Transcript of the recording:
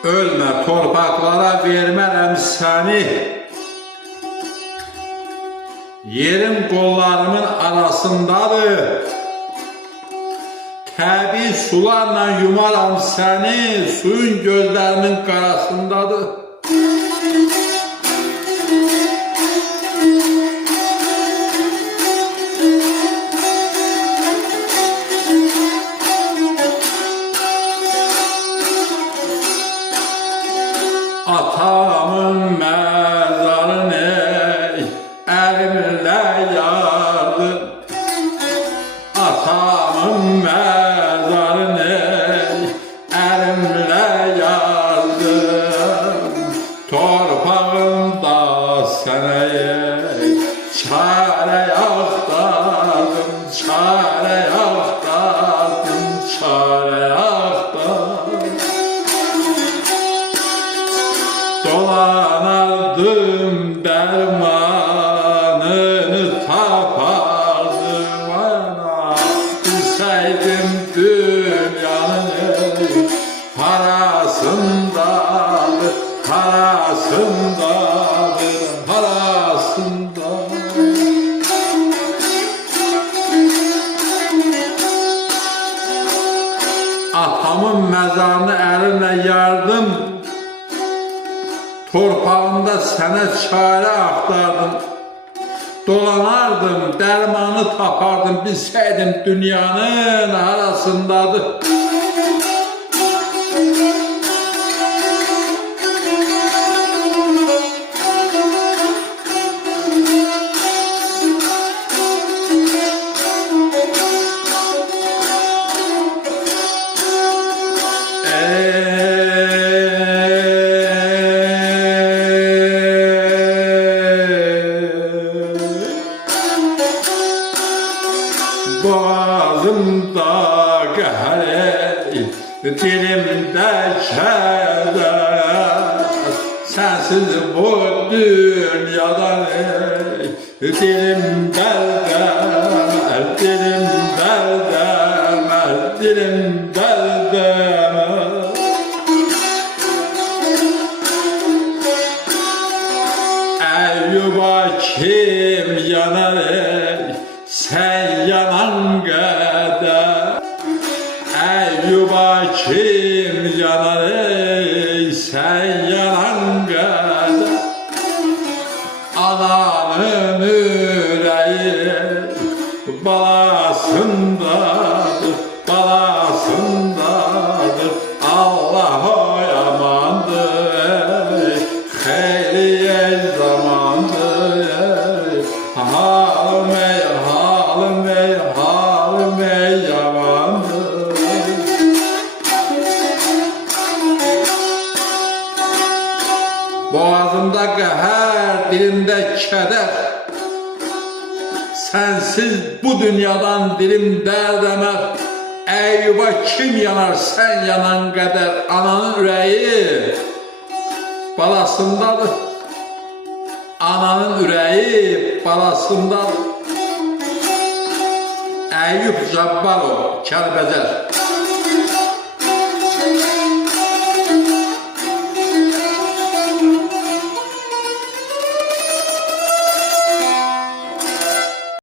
Ölmə torpaqlara vermərəm səni. Yerim qollarımın arasındadır. Təbii sularla yumaram səni, suyun gözlərimin qarasındadır. Atamın məzarını əlimlə yardım. Atamın məzarını əlimlə yardım. Torpağımda sənə çarə axtardım, çarə axtardım, çarə axtardım. Dolanardım dermanını tapardım ana. Bilseydim dünyanın parasındadır, parasındadır, parasındadır. Atamın məzarını əlimlə yardım. Torpağında sənə çarə axtardım. Dolanardım, dərmanı tapardım. Bilsəydim dünyanın arasındadır. Boğazımda qəhər, dilimdə kədər. Sənsiz bu dünyadan dilim dəldəmər, dilim dəldəmər, dilim dəldəmər. Əyyuba kim yanar, sən yanan qədər. Əyyuba kim yanar, sən yanan qədər. Ananın ürəyi balasındadır, balasındadır. Allah o yamandır, xeyliyə zamandır. Halım ey, halım ey, halım ey yamandır. Boğazımda qəhər, dilimdə kədər. Sənsiz bu dünyadan dilim dərdəmər. Əyyuba kim yanar, sən yanan qədər. Ananın ürəyi balasındadır. Ananın ürəyi balasındadır. Əyyub Cabbarov, Kəlbəcər.